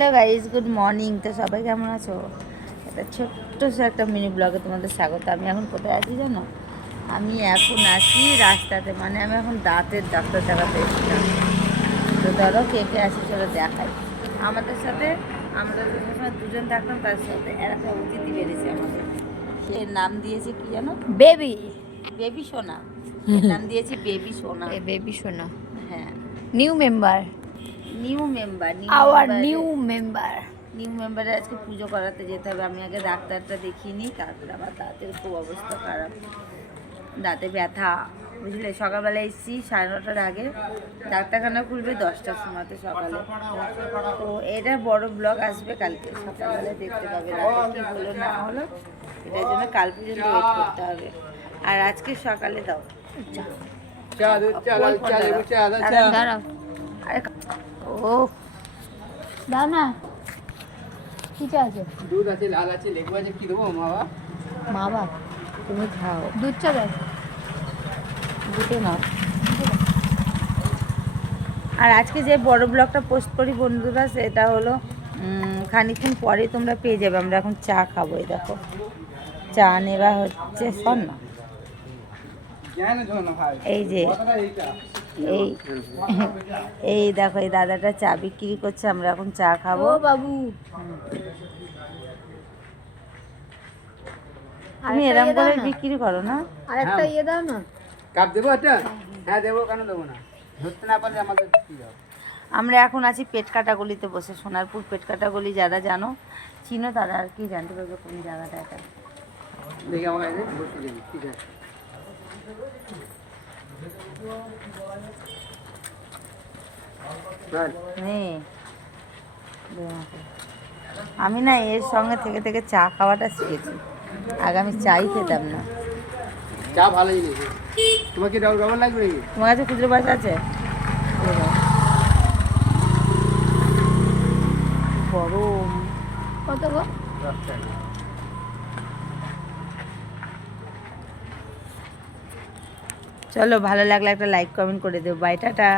Hello guys, good morning. তো সবাই কেমন আছো? একটা ছোট্ট একটা মিনি ব্লগে তোমাদের স্বাগত। আমি এখন কোথায় আছি জানো? আমি এখন আছি রাস্তাতে, মানে আমি এখন দাঁতের ডাক্তার দেখাতে এসেছিলাম। তো ধরো কে কে আসি চলো দেখাই। আমাদের সাথে আমরা সবসময় দুজন থাকতাম, তার সাথে একটা অতিথি বেড়েছে আমাদের। সে নাম দিয়েছে কি জানো? বেবি বেবি সোনা। নাম দিয়েছি বেবি সোনা। বেবি সোনা। হ্যাঁ, new member, new member. Our new member. New মেম্বারে আজকে পুজো করাতে যেতে হবে। আমি আগে ডাক্তারটা দেখিয়ে নিই, তারপরে আমার দাঁতের খুব অবস্থা খারাপ, দাঁতে ব্যথা, বুঝলে। সকালবেলা এসেছি 9:30টার আগে, ডাক্তারখানা খুলবে 10টার সময়তে সকালে। তো এটা বড় ব্লগ আসবে কালকে সকালবেলায়, দেখতে পাবে রাতে কী হলো না হলো। এটার জন্য কাল পর্যন্ত ওয়েট করতে হবে। আর আজকে সকালে দাও দাঁড়াও, ও দাও না, কি চা আছে? দুধ আছে, লাল আছে, লেবু আছে, কি দেবো মা বাবা? মা বাবা তুমি খাও, দুধ চা দাও। দুটো নাও। আর আজকে যে বড় ব্লগটা পোস্ট করি বন্ধুরা, সেটা হলো খানিকক্ষণ পরে তোমরা পেয়ে যাবে। আমরা এখন চা খাবো। এই দেখো চা নেওয়া হচ্ছে। শোন না, এই যে এই এই দেখো, এই দাদাটা চা বিক্রি করছে, আমরা এখন চা খাবো। ও বাবু, তুমি এরকম করে বিক্রি করো না? আরেকটা ইয়ে দাও না। কাপ দেবো একটা? হ্যাঁ দেবো, কেন দেবো না? ধরতে না পারলে আমাদের কি হবে? আমরা এখন আছি পেটকাটাগলিতে বসে। সোনারপুর পেটকাটাগলি যারা জানো, চিনো, তারা আর কি জানতে পারবে কোন জায়গাটা এটা। দেখি আমার কাছে বসে দেখি, ঠিক আছে। নে, দে আমাকে। আমি না এর সঙ্গে থেকে থেকে চা খাওয়াটা শিখেছি। আগে আমি চাই খেতাম না। চা ভালো জিনিস। তোমার কি ডবল লাগবে নাকি? তোমার কাছে খুচরো পয়সা আছে? গরম কত গো? চলো, ভালো লাগলে একটা লাইক কমেন্ট করে দেবো। Bye, tata.